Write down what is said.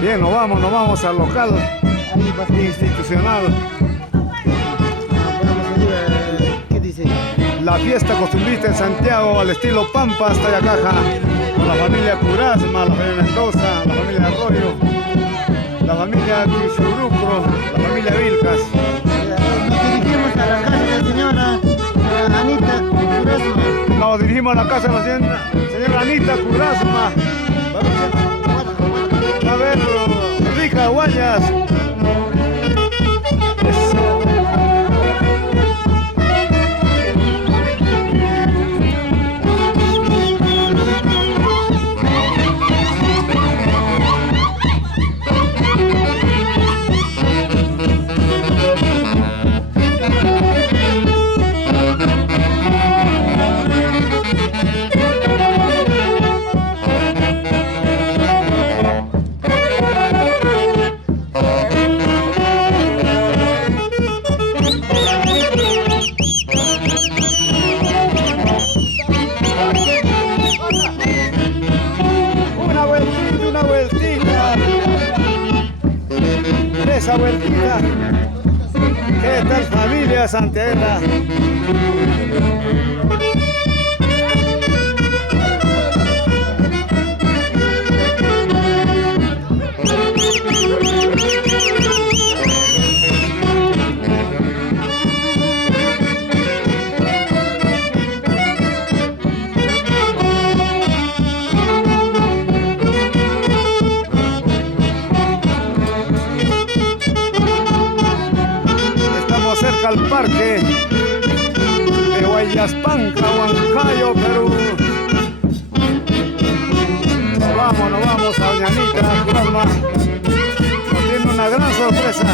Bien, nos vamos al local institucional. ¿Qué dice? La fiesta costumbrista en Santiago al estilo Pampa hasta Yacaja, con la familia Curasma, la familia Mendoza, la familia Arroyo, la familia Quisurucro, la familia Vilcas. Nos dirigimos a la casa de la señora Anita Curasma. Nos dirigimos a la casa de la señora Anita Curasma. A ver, rica guayas. Una vueltita. Esa vueltita. ¿Qué tal familia santiaguera? Cerca al parque de Huayllaspanca, Huancayo, Perú. Nos vamos a Doña Anita, nos tiene una gran sorpresa.